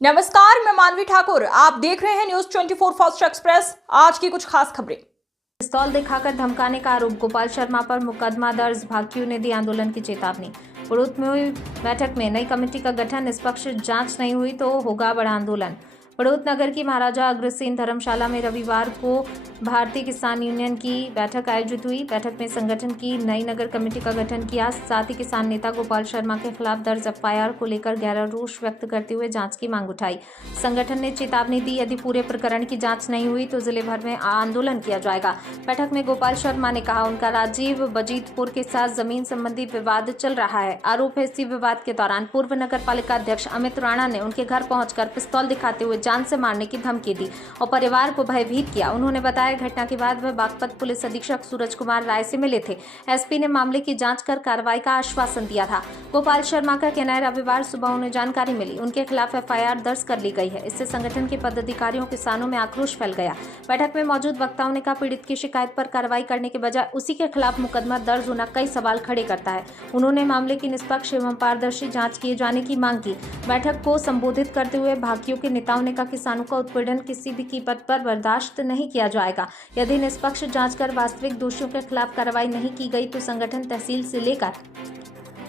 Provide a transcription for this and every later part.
नमस्कार, मैं मानवी ठाकुर। आप देख रहे हैं न्यूज 24 फास्ट एक्सप्रेस। आज की कुछ खास खबरें। पिस्तौल दिखाकर धमकाने का आरोप, गोपाल शर्मा पर मुकदमा दर्ज, भाकियों ने दी आंदोलन की चेतावनी। पड़ोत में हुई बैठक में नई कमेटी का गठन, निष्पक्ष जांच नहीं हुई तो होगा बड़ा आंदोलन। पड़ोत नगर की महाराजा अग्रसेन धर्मशाला में रविवार को भारतीय किसान यूनियन की बैठक आयोजित हुई। बैठक में संगठन की नई नगर कमेटी का गठन किया। साथ ही किसान नेता गोपाल शर्मा के खिलाफ दर्ज एफआईआर को लेकर गहरा रोष व्यक्त करते हुए जांच की मांग उठाई। संगठन ने चेतावनी दी, यदि पूरे प्रकरण की जांच नहीं हुई तो जिले भर में आंदोलन किया जाएगा। बैठक में गोपाल शर्मा ने कहा, उनका राजीव बजीतपुर के साथ जमीन संबंधी विवाद चल रहा है। आरोप है इसी विवाद के दौरान पूर्व नगर पालिका अध्यक्ष अमित राणा ने उनके घर पहुंचकर पिस्तौल दिखाते हुए जान से मारने की धमकी दी और परिवार को भयभीत किया। उन्होंने बताया, घटना के बाद वह बागपत पुलिस अधीक्षक सूरज कुमार राय से मिले थे। एसपी ने मामले की जांच कर कार्रवाई का आश्वासन दिया था। गोपाल शर्मा का कहना है, रविवार सुबह उन्हें जानकारी मिली, उनके खिलाफ एफआईआर दर्ज कर ली गई है। इससे संगठन के पदाधिकारियों किसानों में आक्रोश फैल गया। बैठक में मौजूद वक्ताओं ने कहा, पीड़ित की शिकायत पर कार्रवाई करने के बजाय उसी के खिलाफ मुकदमा दर्ज होना कई सवाल खड़े करता है। उन्होंने मामले की निष्पक्ष एवं पारदर्शी जांच किए जाने की मांग की। बैठक को संबोधित करते हुए भाकियों के नेताओं ने कहा, किसानों का उत्पीड़न किसी भी कीमत पर बर्दाश्त नहीं किया जाएगा। यदि निष्पक्ष जांच कर वास्तविक दोषियों के खिलाफ कार्रवाई नहीं की गई तो संगठन तहसील से लेकर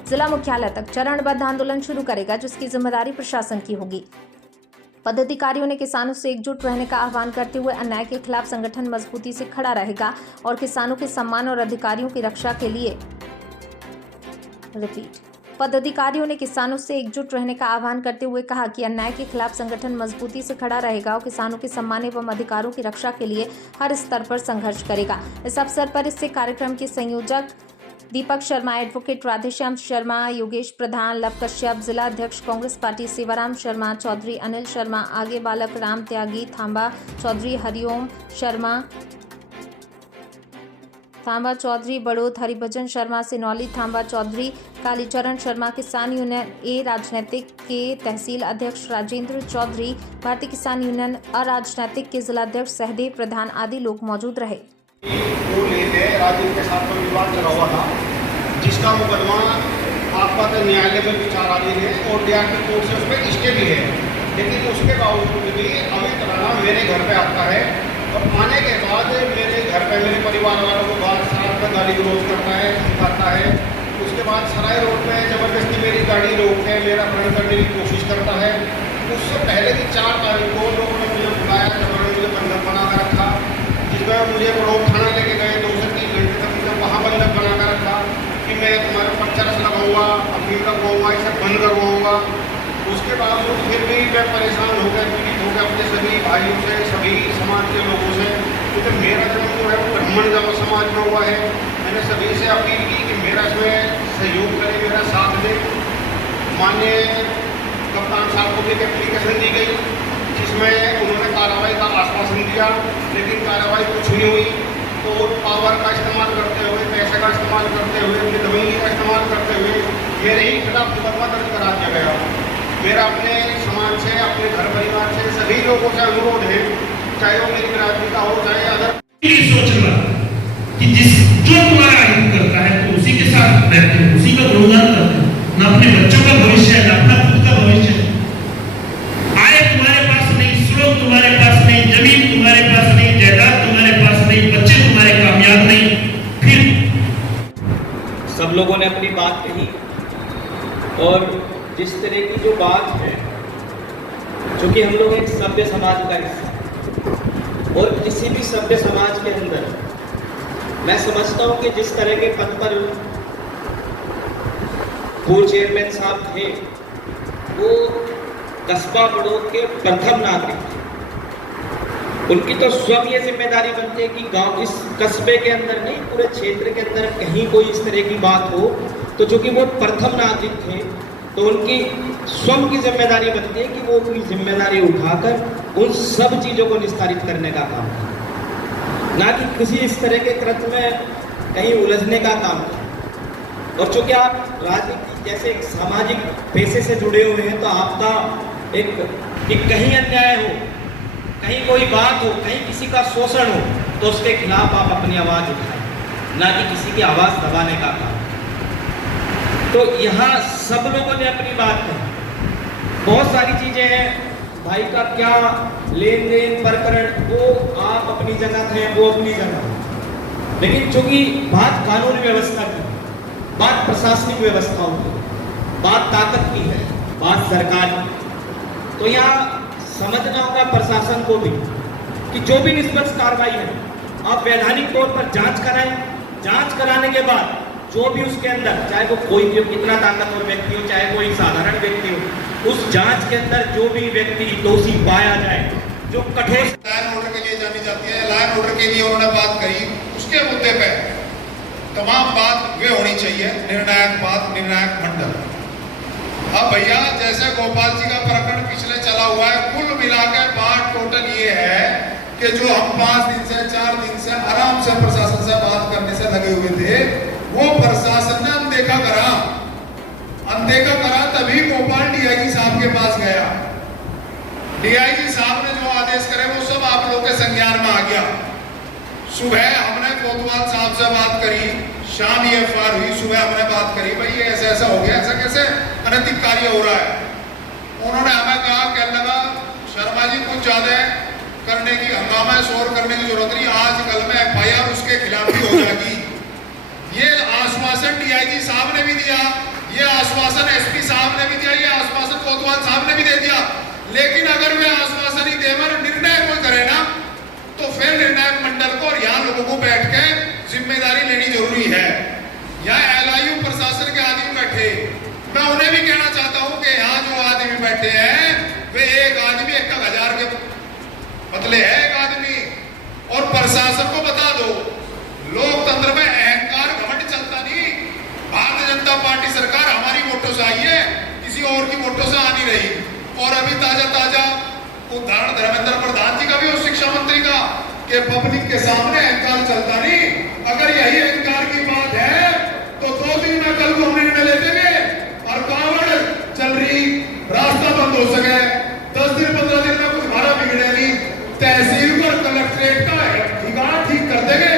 जिला मुख्यालय तक चरणबद्ध आंदोलन शुरू करेगा, जिसकी जिम्मेदारी प्रशासन की होगी। पदाधिकारियों ने किसानों से एकजुट रहने का आह्वान करते हुए अन्याय के खिलाफ संगठन मजबूती से खड़ा रहेगा और किसानों के सम्मान और अधिकारियों की रक्षा के लिए पदाधिकारियों ने किसानों से एकजुट रहने का आह्वान करते हुए कहा कि अन्याय के खिलाफ संगठन मजबूती से खड़ा रहेगा और किसानों के सम्मान एवं अधिकारों की रक्षा के लिए हर स्तर पर संघर्ष करेगा। इस अवसर पर इससे कार्यक्रम के संयोजक दीपक शर्मा, एडवोकेट राधेश्याम शर्मा, योगेश प्रधान, लव कश्यप, जिला अध्यक्ष कांग्रेस पार्टी सेवाराम शर्मा, चौधरी अनिल शर्मा, आगे बालक राम त्यागी, थांबा चौधरी हरिओम शर्मा, थांबा चौधरी बड़ोत, हरिभजन शर्मा, सिनौली थांबा चौधरी, कालीचरण शर्मा, किसान यूनियन ए राजनीतिक के तहसील अध्यक्ष राजेंद्र चौधरी, भारतीय किसान यूनियन अराजनीतिक के जिला अध्यक्ष सहदेव प्रधान आदि लोग मौजूद रहे। राजीव के साथ विवाद चला हुआ था, जिसका मुकदमा बागपत न्यायालय में विचाराधीन है और डीआरटी कोर्ट से उसमें स्टे भी है। लेकिन उसके बावजूद भी अमित राणा मेरे घर पे आता है और आने के बाद मेरे घर पे मेरे परिवार वालों को बाहर सड़क पर गाड़ी विरोध करता है, धमकाता है। उसके बाद सराय रोड पे जबरदस्ती मेरी गाड़ी रोक के मेरा अपहरण करने की कोशिश करता है। उससे पहले की 4 तारीख को लोगों ने मुझे बुलाया, जब मुझे बंधक बना कर रखा, जिसमें मुझे बड़ोद थाना लेके गए। 2 से 3 घंटे तक मुझे वहाँ बंधक बना कर रखा कि मैं तुम्हारे पर चरस लगाऊंगा, अफीम लगवाऊंगा, इसे बंद करवाऊंगा। उसके बावजूद फिर भी मैं परेशान हो गया, पीड़ित हो गया अपने सभी भाइयों से, सभी समाज के लोगों से, क्योंकि मेरा जन्म जो है वो ब्राह्मण समाज में हुआ है। मैंने सभी से अपील की कि मेरा इसमें सहयोग करें, मेरा साथ दें। माननीय कप्तान साहब को भी एक एप्लीकेशन दी गई, जिसमें उन्होंने कार्रवाई का आश्वासन दिया, लेकिन कार्रवाई कुछ नहीं हुई। तो पावर का इस्तेमाल करते हुए, पैसे का इस्तेमाल करते हुए, अपनी दबंगी का इस्तेमाल करते हुए मेरे ही खिलाफ मुकदमा दर्ज करा दिया गया। मेरा अपने समाज से, अपने घर परिवार से, सभी लोगों से अनुरोध है, चाहे वो मेरी बिरादरी का हो, चाहे अदर, सोचना कि जो तुम्हारा हित करता है तो उसी के साथ रहते हो, उसी का गुणगान करते हो, ना अपने बच्चों का भविष्य है, ना अपना खुद का भविष्य है। आय तुम्हारे पास नहीं, स्रोत तुम्हारे पास नहीं, जमीन तुम्हारे पास नहीं, जायदाद तुम्हारे पास नहीं, बच्चे तुम्हारे कामयाब नहीं, फिर सब लोगों ने अपनी बात कही। और जिस तरह की जो बात है, चूंकि हम लोग एक सभ्य समाज का हिस्सा, और किसी भी सभ्य समाज के अंदर मैं समझता हूं कि जिस तरह के पद पर पूर्व चेयरमैन साहब थे, वो कस्बा बड़ोद के प्रथम नागरिक थे। उनकी तो स्वयं ये जिम्मेदारी बनती है कि गांव, इस कस्बे के अंदर नहीं, पूरे क्षेत्र के अंदर कहीं कोई इस तरह की बात हो तो चूंकि वो प्रथम नागरिक थे तो उनकी स्वयं की जिम्मेदारी बनती है कि वो अपनी जिम्मेदारी उठाकर उन सब चीज़ों को निस्तारित करने का काम करें, ना कि किसी इस तरह के कृत्य में कहीं उलझने का काम करें। और चूंकि आप राजनीति जैसे एक सामाजिक पेशे से जुड़े हुए हैं तो आपका एक कहीं अन्याय हो, कहीं कोई बात हो, कहीं किसी का शोषण हो तो उसके खिलाफ आप अपनी आवाज़ उठाएं, ना कि किसी की आवाज़ दबाने का काम। तो यहाँ सब लोगों ने अपनी बात कही। बहुत सारी चीज़ें हैं भाई का क्या लेन देन प्रकरण, वो आप अपनी जगह थे, वो अपनी जगह। लेकिन चूंकि बात कानून व्यवस्था की, बात प्रशासनिक व्यवस्थाओं की, बात ताकत की है, बात सरकार की, तो यहाँ समझना होगा प्रशासन को भी कि जो भी निष्पक्ष कार्रवाई है आप वैधानिक तौर पर जांच कराएं। जांच कराने के बाद जो भी उसके अंदर, चाहे वो कोई भी कितना ताकतवर व्यक्ति हो, चाहे कोई साधारण व्यक्ति हो, उस जांच के अंदर जो भी व्यक्ति दोषी पाया जाए, जो कठोर लाइन ऑर्डर के लिए जानी जाती है, लाइन ऑर्डर के लिए उन्होंने बात करी, उसके मुद्दे पे तमाम बात वे होनी चाहिए, निर्णायक बात, निर्णायक मंडल। अब भैया जैसे गोपाल जी का प्रकरण पिछले चला हुआ है, कुल मिलाकर बात टोटल ये है कि जो हम 5 दिन से 4 दिन से आराम से प्रशासन से बात करने से लगे हुए थे, वो प्रशासन ने अनदेखा करा, तभी गोपाल डीआईजी साहब के पास गया। डीआईजी साहब ने जो आदेश करे वो सब आप लोग के संज्ञान में आ गया। सुबह हमने कोतवाल साहब से बात करी, शाम ये एफआईआर हुई, सुबह हमने बात करी, भाई ये ऐसा ऐसा हो गया, ऐसा कैसे अनैतिक कार्य हो रहा है। उन्होंने हमें कहा, कहने लगा शर्मा जी कुछ ज्यादा करने की, हंगामा शोर करने की जरूरत नहीं, आज कल में एफआईआर उसके खिलाफ भी हो जाएगी। ये आश्वासन डीआईजी साहब ने भी दिया, ये आश्वासन एसपी साहब ने भी दिया, ये आश्वासन कोतवाल साहब ने भी दे दिया। लेकिन अगर वे आश्वासन ही देवर निर्णय कोई करे ना, तो फिर निर्णायक मंडल को और यहाँ लोगों को बैठ के जिम्मेदारी लेनी जरूरी है। यहाँ एलआईयू प्रशासन के आदमी बैठे, मैं उन्हें भी कहना चाहता हूँ कि यहाँ जो आदमी बैठे हैं वे एक आदमी 1,000 के बदले है एक आदमी। और प्रशासन को बता दो, लोकतंत्र में अहंकार घमंड चलता नहीं। भारतीय जनता पार्टी सरकार हमारी वोटों से आई है, किसी और की वोटों से आ नहीं रही। और अभी ताजा उदाहरण धर्मेंद्र प्रधान जी का भी और शिक्षा मंत्री का, कि पब्लिक के सामने अहंकार चलता नहीं। अगर यही अहंकार की बात है तो 2 दिन में कल को हम निर्णय ले देंगे और कावड़ चल रही, रास्ता बंद हो सके, 10 दिन 15 दिन में कुछ हमारा बिगड़े नहीं, तहसील को कलेक्ट्रेट का ठिकाना ठीक कर देंगे,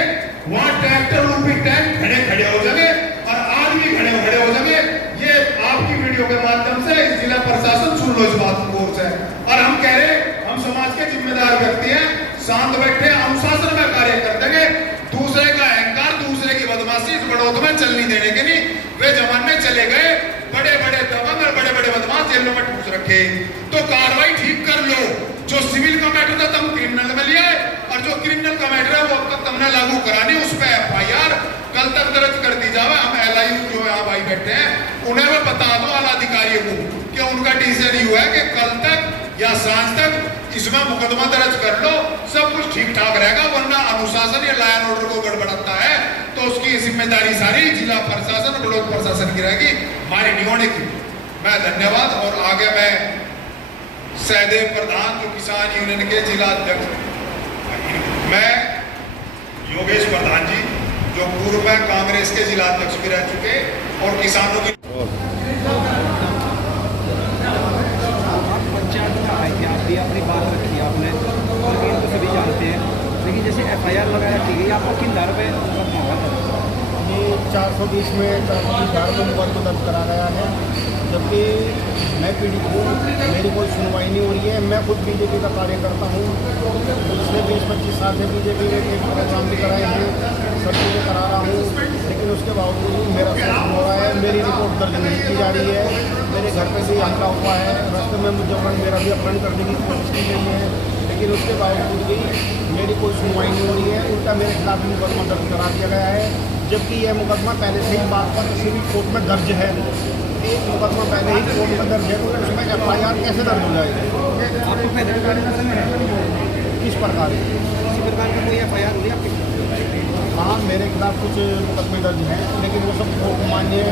वहां ट्रैक्टर रूपी टैंक खड़े हो जाएंगे और आदमी खड़े हो जाएंगे। ये आपकी वीडियो के माध्यम से जिला प्रशासन सुन लो इस बात को से। और हम कह रहे, हम समाज के जिम्मेदार व्यक्ति हैं, शांत बैठे अनुशासन में कार्य कर देंगे। दूसरे का अहंकार, दूसरे की बदमाशी इस बढ़ोत में चलनी देने के नहीं। वे जमाने चले गए, बड़े दबंग और बड़े बदमाश जेलों में ठूस रखे। तो कार्रवाई ठीक कर लो। जो सिविल का मैटर था तुम क्रिमिनल में लिए, और जो क्रिमिनल का मैटर है वो अब तक तुमने लागू करानी, उस पर एफआईआर कल तक दर्ज कर दी जाए। हम एलआईयू जो यहाँ भाई बैठे हैं उन्हें वो बता दो आला अधिकारियों को कि उनका डिसीजन ही हुआ है कि कल तक या सांझ तक इसमें मुकदमा दर्ज कर लो, सब कुछ ठीक ठाक रहेगा। वरना अनुशासन या लाइन ऑर्डर को गड़बड़ाता है तो उसकी जिम्मेदारी सारी जिला प्रशासन और ब्लॉक प्रशासन की रहेगी, हमारी नहीं होने की। मैं धन्यवाद। और आगे मैं सहदेव प्रधान जो किसान यूनियन के जिला अध्यक्ष, मैं योगेश प्रधान जी जो पूर्व में कांग्रेस के जिला अध्यक्ष भी रह चुके और किसानों की आप भी अपनी बात रखी आपने, लेकिन तो सभी जानते हैं। लेकिन जैसे एफआईआर वगैरह की गई, आपको किन धारा पे ये 420 में 420 धारा में मुकदमा दर्ज करा गया है, जबकि मैं पीड़ित हूँ, मेरी कोई सुनवाई नहीं हो रही है। मैं खुद बीजेपी का कार्य करता हूँ, पिछले 20-25 साल से बीजेपी में एक प्रोग्राम भी कराए हैं, सब चीज़ें करा रहा हूँ, लेकिन उसके बावजूद मेरा शोषण हो रहा है। मेरी रिपोर्ट दर्ज नहीं की जा रही है, मेरे घर पे भी हमला हुआ है, रास्ते में मुझे मेरा भी अपहरण करने की कोशिश की गई है, लेकिन उसके बावजूद भी मेरी कोई सुनवाई नहीं हो रही है। उल्टा मेरे खिलाफ मुकदमा दर्ज करा दिया गया है, जबकि यह मुकदमा पहले से ही बात पर किसी भी कोर्ट में दर्ज है। एक मुकदमा पहले ही कोर्ट में दर्ज है, तो उसमें एफआईआर कैसे दर्ज हो जाएगी? आपको पैदल गाड़ी में किस प्रकार किसी प्रकार की कोई एफआईआर हुई आपकी? हाँ, मेरे खिलाफ कुछ मुकदमे दर्ज हैं, लेकिन वो सब मान्य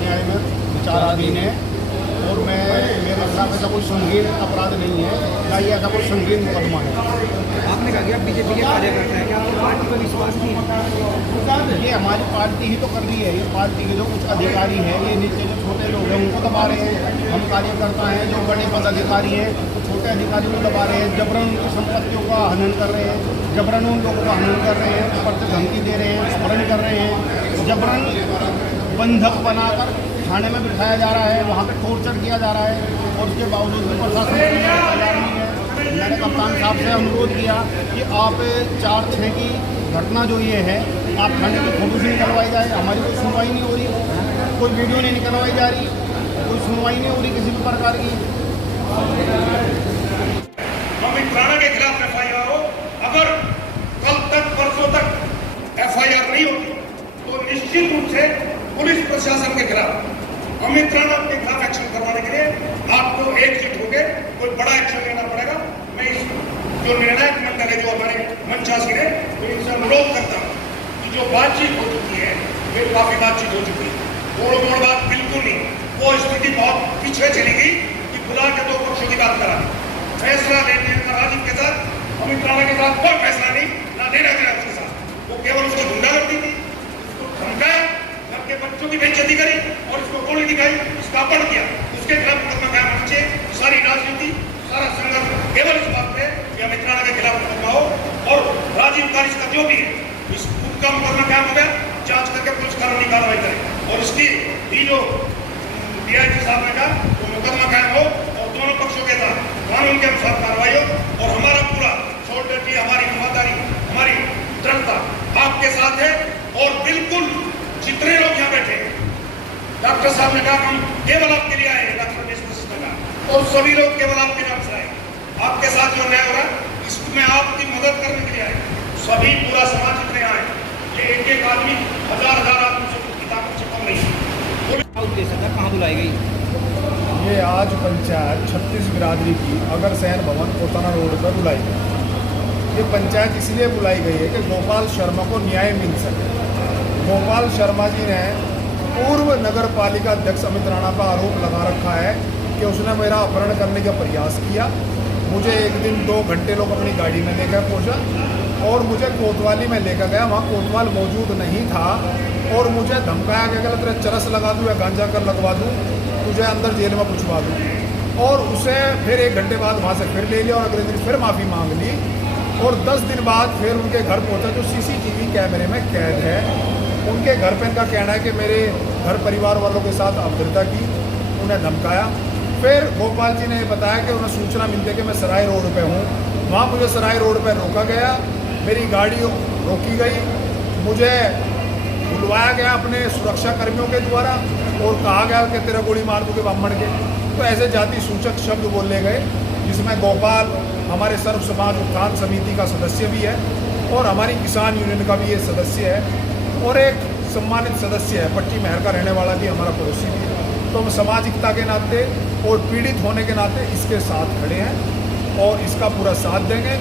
न्याय में विचाराधीन है और मेरे खिलाफ ऐसा कोई संगीन अपराध नहीं है, ना ही ऐसा कोई संगीन मुकदमा है। आपने कहा कि आप बीजेपी के कार्यकर्ता हैं, क्या आपको पार्टी पर विश्वास नहीं है? ये हमारी पार्टी ही तो कर रही है, ये पार्टी के जो कुछ अधिकारी हैं, ये नीचे जो छोटे लोग हैं उनको दबा रहे हैं। हम कार्यकर्ता हैं, जो बड़े पदाधिकारी हैं वो छोटे अधिकारी को दबा रहे हैं, जबरन उनकी संपत्तियों का हनन कर रहे हैं, जबरन उन लोगों का हनन कर रहे हैं, ऊपर से धमकी दे रहे हैं, अपहरण कर रहे हैं, जबरन बंधक बनाकर थाने में बिठाया जा रहा है, वहाँ पे टॉर्चर किया जा रहा है, और उसके बावजूद भी प्रशासन कप्तान साहब से अनुरोध किया कि आप 4/6 की घटना जो ये है आप थाने की फोटो से निकलवाई जाए। हमारी कोई सुनवाई नहीं हो रही, कोई वीडियो नहीं निकलवाई जा रही, कोई सुनवाई नहीं हो रही किसी भी प्रकार की। अमित राणा के खिलाफ एफआईआर हो, अगर कल तक परसों तक एफआईआर नहीं होती तो निश्चित रूप से पुलिस प्रशासन के खिलाफ अमित राणा के खिलाफ एक्शन करवाने के लिए आपको एकजुट होकर कोई बड़ा एक्शन लेना पड़ेगा। मैं इस जो निर्णायक मंडल है, जो हमारे मंचासीन है, तो इनसे अनुरोध करता हूँ कि जो बातचीत हो चुकी है, वे काफी बातचीत हो चुकी है, तोड़ मोड़ बात बिल्कुल नहीं। वो स्थिति बहुत पीछे चली गई कि बुला के दो पक्षों की बात करा, फैसला लेने का राजीव के साथ, अमित राणा के साथ कोई फैसला नहीं, ना देना देना उसके साथ। वो केवल उसको गुंडागर्दी की, उसको धमकाया, घर के बच्चों की बेइज्जती करी और इसको गोली दिखाई, इसका अपहरण किया। उसके खिलाफ मुकदमा कायम होना चाहिए। सारी राजनीति, सारा संघर्ष केवल इस बात पे कि अमित राणा के खिलाफ मुकदमा हो और राजीव का रिश्ता जो भी है इस का मुकदमा कायम हो गया, जांच करके पुलिस कानूनी कार्रवाई करे और इसकी ये जो डीआईजी साहब ने कहा वो मुकदमा कायम हो और दोनों पक्षों के साथ कानून के अनुसार कार्रवाई हो और हमारा पूरा सोल्डरिटी, हमारी ईमानदारी, हमारी दृढ़ता आपके साथ है। और बिल्कुल जितने लोग यहाँ बैठे, डॉक्टर साहब ने कहा हम केवल आपके लिए आए, डॉक्टर ने स्पष्ट कहा, और सभी लोग केवल आपके नाम से आए। आपके साथ जो न्याय हो रहा है इसमें आपकी मदद करने के लिए आए। सभी पूरा समाज जितने आए, ये एक एक आदमी हजार आदमी से किताबों से कम नहीं। क्या उद्देश्य था, कहाँ बुलाई गई? ये आज पंचायत 36 बिरादरी की अग्रसेन भवन कोताना रोड पर बुलाई गई। ये पंचायत इसलिए बुलाई गई है कि गोपाल शर्मा को न्याय मिल सके। गोपाल शर्मा जी ने पूर्व नगर पालिका अध्यक्ष अमित राणा का आरोप लगा रखा है कि उसने मेरा अपहरण करने का प्रयास किया। मुझे एक दिन 2 घंटे लोग अपनी गाड़ी में लेकर पहुंचा और मुझे कोतवाली में लेकर गया। वहाँ कोतवाल मौजूद नहीं था और मुझे धमकाया कि अगर तेरे चरस लगा दूँ या गांजा कर लगवा दूँ, तुझे अंदर जेल में पुछवा दूँ। और उसे फिर 1 घंटे बाद वहाँ से फिर ले लिया और अगले दिन फिर माफ़ी मांग ली और 10 दिन बाद फिर उनके घर पहुँचा जो सीसीटीवी कैमरे में कैद है। उनके घर पर इनका कहना है कि मेरे घर परिवार वालों के साथ अभद्रता की, उन्हें धमकाया। फिर गोपाल जी ने बताया कि उन्हें सूचना मिलती है कि मैं सराय रोड पे हूँ। वहाँ मुझे सराय रोड पे रोका गया, मेरी गाड़ी रोकी गई, मुझे बुलवाया गया अपने सुरक्षा कर्मियों के द्वारा और कहा गया कि तेरा गोली मार दूँगे ब्राह्मण के। तो ऐसे जाति सूचक शब्द बोले गए, जिसमें गोपाल हमारे सर्व समाज उत्थान समिति का सदस्य भी है और हमारी किसान यूनियन का भी ये सदस्य है और एक सम्मानित सदस्य है, पट्टी महर का रहने वाला भी हमारा पड़ोसी भी है। तो हम सामाजिकता के नाते और पीड़ित होने के नाते इसके साथ खड़े हैं और इसका पूरा साथ देंगे।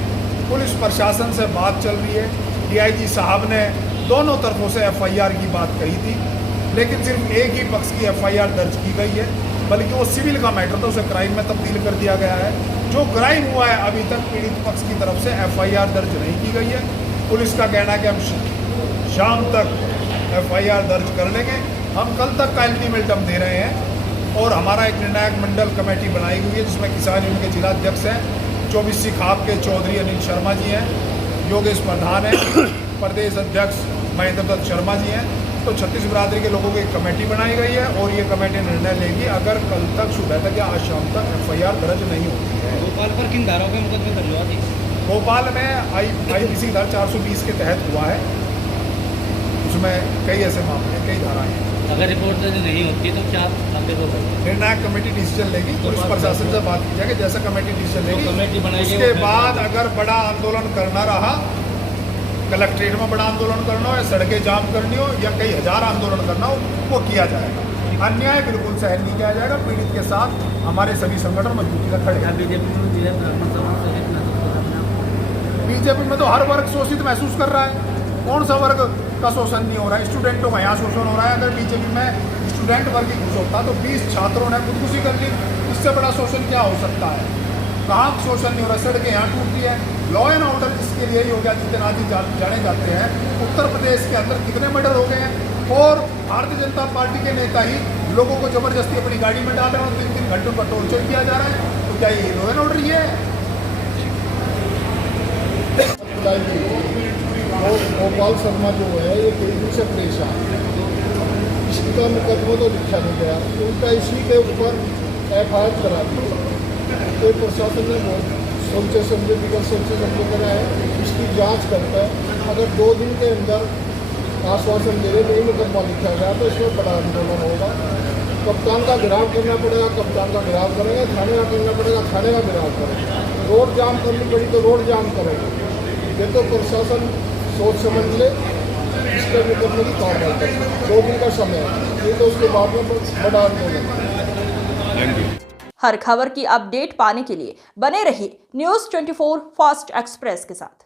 पुलिस प्रशासन से बात चल रही है, डीआईजी साहब ने दोनों तरफों से एफआईआर की बात कही थी, लेकिन सिर्फ एक ही पक्ष की एफआईआर दर्ज की गई है, बल्कि वो सिविल का मैटर था, उसे क्राइम में तब्दील कर दिया गया है। जो क्राइम हुआ है अभी तक पीड़ित पक्ष की तरफ से एफआईआर दर्ज नहीं की गई है। पुलिस का कहना है कि हम शाम तक एफआईआर दर्ज कर लेंगे। हम कल तक का अल्टीमेटम दे रहे हैं और हमारा एक निर्णायक मंडल कमेटी बनाई हुई है जिसमें किसान यूनियन के जिला अध्यक्ष हैं, 24 खाप के चौधरी अनिल शर्मा जी हैं, योगेश प्रधान हैं, प्रदेश अध्यक्ष महेंद्र दत्त शर्मा जी हैं। तो 36 बिरादरी के लोगों की एक कमेटी बनाई गई है और ये कमेटी निर्णय लेगी अगर कल तक सुबह तक या आज शाम तक एफआईआर दर्ज नहीं होती है। गोपाल पर किन धाराओं पे मुकदमे दर्ज हुआ थी? भोपाल में आईपीसी धारा 420 के तहत हुआ है, उसमें कई ऐसे मामले, कई धाराएं हैं। अगर रिपोर्ट दर्ज नहीं होती तो क्या आगे होगा? निर्णायक कमेटी डिसीजन लेगी, पुलिस प्रशासन से बात की जाएगी, जैसा कमेटी डिसीजन लेगी कमेटी बनाएगी। उसके बाद अगर बड़ा आंदोलन करना रहा, कलेक्ट्रेट में बड़ा आंदोलन करना हो या सड़कें जाम करनी हो या कई हजार आंदोलन करना हो, वो किया जाएगा। अन्याय बिल्कुल सहन नहीं किया जाएगा। पीड़ित के साथ हमारे सभी संगठन मजबूती से खड़े हैं। बीजेपी में तो हर वर्ग शोषित महसूस कर रहा है, कौन सा वर्ग का शोषण नहीं हो रहा है? स्टूडेंटों का यहाँ शोषण हो रहा है। अगर बीजेपी में स्टूडेंट वर्ग की घुस होता तो 20 छात्रों ने खुदकुशी कर ली, इससे बड़ा शोषण क्या हो सकता है? कहाँ शोषण नहीं हो रहा? सड़कें यहाँ टूट रही है। लॉ एंड ऑर्डर जिसके लिए योगी आदित्यनाथ जी जाने जाते हैं, उत्तर प्रदेश के अंदर कितने मर्डर हो गए हैं और भारतीय जनता पार्टी के नेता ही लोगों को जबरदस्ती अपनी गाड़ी में डाल रहे हैं और 3-3 घंटों का टॉर्चर किया जा रहा है। तो क्या ये लॉ एंड ऑर्डर ही है? गोपाल शर्मा जो है ये कई दिन से परेशान है, इसका मुकदमा तो लिखा नहीं गया, उल्टा इसी के ऊपर एफआईआर करा दी। तो प्रशासन ने बहुत सोचे समझे बिगड़ सोचे समझे करा है, इसकी जांच करता है। अगर 2 दिन के अंदर आश्वासन दे रहे नहीं मुकदमा लिखा गया तो इसमें बड़ा आंदोलन होगा। कप्तान का गिराव करना पड़ेगा, कप्तान का गिराव करेंगे, थाने का करना पड़ेगा, थाने का गिराव करेंगे, रोड जाम करनी पड़ी तो रोड जाम करेंगे। ये तो प्रशासन सोच समझ ले, इसके मुकदमे की कार्रवाई करें। 2 दिन का समय है, नहीं तो उसके बाद में बड़ा आंदोलन। हर खबर की अपडेट पाने के लिए बने रहिए न्यूज़ 24 फास्ट एक्सप्रेस के साथ।